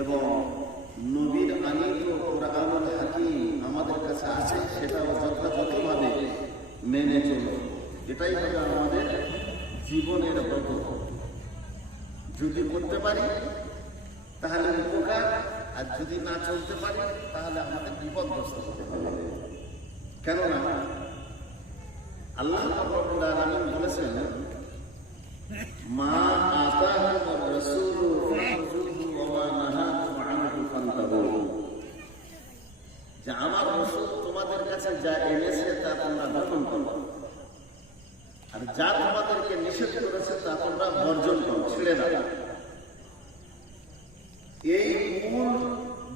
এবং নবীর আনিত কুরআনুল হাকিম আমাদের কাছে আছে, সেটাও যথাযথভাবে মেনে চলো। এটাই হলো আমাদের জীবনের ব্রত। যদি করতে পারি তাহলে উপকার, আর যদি না চলতে পারি তাহলে আমাদের বিপদগ্রস্ত হতে হবে। কেননা আল্লাহ রাব্বুল আলামিন বলেছেন, মা আতাকুমুর রাসূলু ফাখুযুহু ওয়া মা নাহাকুম আনহু ফান্তাহু। যে আমার রাসূল তোমাদের কাছে যা এনেছে তা তোমরা গ্রহণ করো, আর যা তোমাদেরকে নিষেধ করেছে তা তোমরা বর্জন করো, ছেড়ে দাও। এই মূল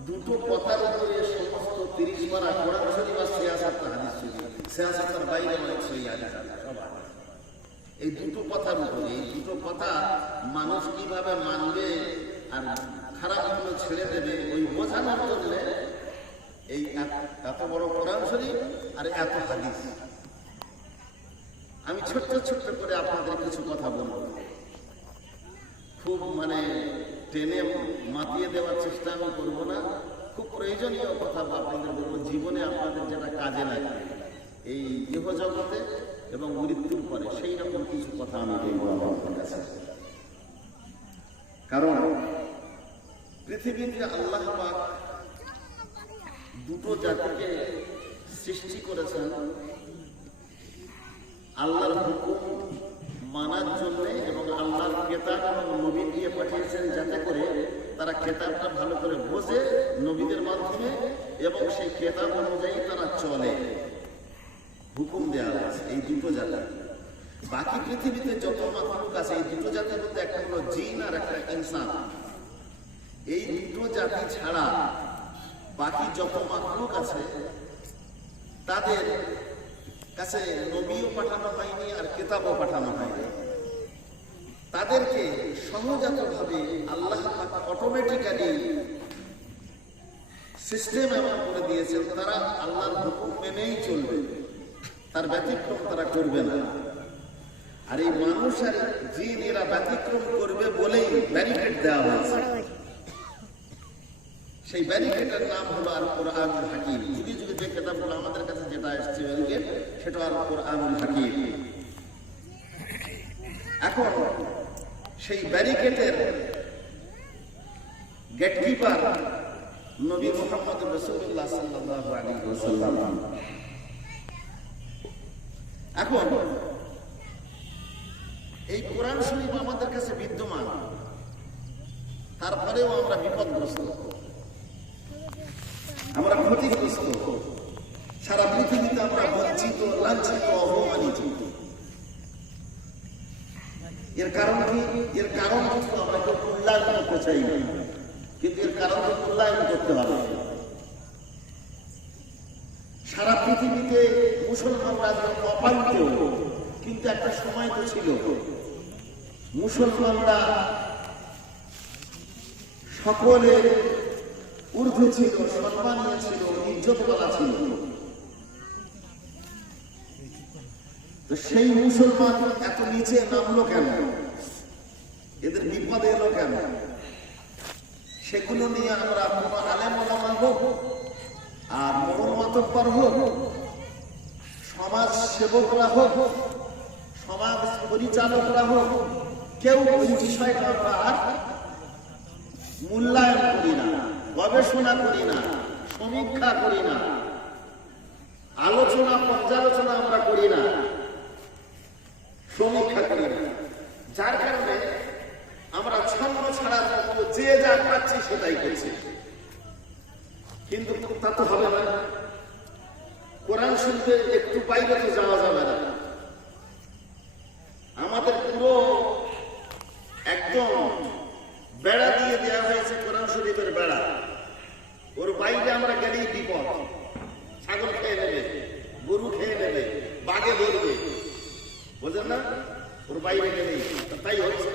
দুটো কথার উপরে সমস্ত 30 পারা কোরআন শরীফ আর সিয়াসাত হাদিস শরীফ, সিয়াসাতের বাইরে অনেক সহি হাদিস আছে, সব আছে। এই দুটো কথার উপরে, এই দুটো কথা মানুষ কিভাবে মানবে আর খারাপগুলো ছেড়ে দেবে ওই বোঝানোর জন্য এই এত বড় কোরআন শরীফ আর এত হাদিস। আমি ছোট্ট ছোট্ট করে আপনাদের কিছু কথা বলবো, খুব টেনে মাতিয়ে দেওয়ার চেষ্টা আমি করবো না। খুব প্রয়োজনীয় কথা আপনাদের বলবো, জীবনে আপনাদের যেটা কাজে লাগবে এই ইহজগতে এবং মৃত্যুর পরে, সেই রকম কিছু কথা আমি বলবো আপনাদের কাছে। কারণ পৃথিবীতে আল্লাহ পাক দুটো জাতিকে সৃষ্টি করেছেন আল্লাহর হুকুম মানার জন্য, এবং আল্লাহর কিতাব এবং নবী দিয়ে পাঠিয়েছেন যাতে করে তারা কিতাবটা ভালো করে বোঝে নবীদের মাধ্যমে, এবং সেই কিতাব অনুযায়ী তারা চলে। হুকুম দেওয়া আছে এই দুটো জাতি। বাকি পৃথিবীতে যত মাখলুক আছে এই দুটো জাতির মধ্যে একটা হলো জিন আর একটা ইনসান। এই দুটো জাতি ছাড়া বাকি যত মাখলুক আছে তাদের কাছে নবীও পাঠানো হয়নি আর কিতাবও পাঠানো হয়নি। তাদেরকে সহজাতভাবে আল্লাহ পাক অটোমেটিক্যালি সিস্টেম এমন করে দিয়েছেন, তারা আল্লাহর হুকুম মেনেই চলবে, তার ব্যতিক্রম তারা করবে না। আর এই মানুষ আর জিন এরা ব্যতিক্রম করবে বলেই ব্যারিকেড দেওয়া হয়েছে। সেই ব্যারিকেডের নাম হলো আল কুরআনুল হাকিম। যুগে যুগে যে কিতাবগুলো আমাদের কাছে যেটা এসেছে ব্যারিকেড, সেটা আল কুরআনুল হাকিম। এখন সেই ব্যারিকেডের গেটকিপার নবী মুহাম্মদ রাসূলুল্লাহ সাল্লাল্লাহু আলাইহি ওয়াসাল্লাম। এখন এই কোরআন শরীফ আমাদের কাছে বিদ্যমান, তারপরেও আমরা বিপদগ্রস্ত, আমরা ক্ষতিগ্রস্ত, সারা পৃথিবীতে আমরা বঞ্চিত, লাঞ্ছিত, অপমানিত। এর কারণ কি? এর কারণ কিন্তু আমরা কেউ মূল্যায়ন করতে চাই না, কিন্তু এর কারণ মূল্যায়ন করতে হবে। সারা পৃথিবীতে মুসলমানরা অপান্ত, কিন্তু একটা সময় তো ছিল মুসলমানরা সকলের ঊর্ধ্বে ছিল, সম্মানীয় ছিল, ইজ্জত করা ছিল। তো সেই মুসলমান এত নিচে নামলো কেন? এদের বিপদে এলো কেন? সেগুলো নিয়ে আমরা কোনো আলেম ওলামা হোক আর মরণ মাতব্বর হোক, সমাজ সেবকরা হোক, সমাজ পরিচালকরা হোক, কেউ ওই বিষয়টা আমরা আর মূল্যায়ন করি না, গবেষণা করি না, সমীক্ষা করি না, আলোচনা পর্যালোচনা আমরা করি না, সমীক্ষা করি না। যার কারণে আমরা ছন্ন ছাড়ার মতো যে যা পাচ্ছি সেটাই করছি। কিন্তু তা তো হবে না। কোরআন শরীফের একটু বাইরে তো যাওয়া যাবে না। আমাদের পুরো একদম বেড়া দিয়ে দেওয়া হয়েছে, কোরআন শরীফের বেড়া। ওর বাইরে আমরা গেলেই বিপদ। ছাগল খেয়ে নেবে, গরু খেয়ে নেবে, বাঘে ধরবে, বোঝেন না? ওর বাইরে গেলেই তাই হচ্ছে।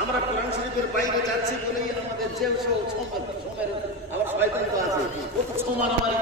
আমরা কোরআন শরীফের বাইরে যাচ্ছি বলেই আমাদের জেল সহ আবার শয়তান তো আছে, ও তো ছো মারামারি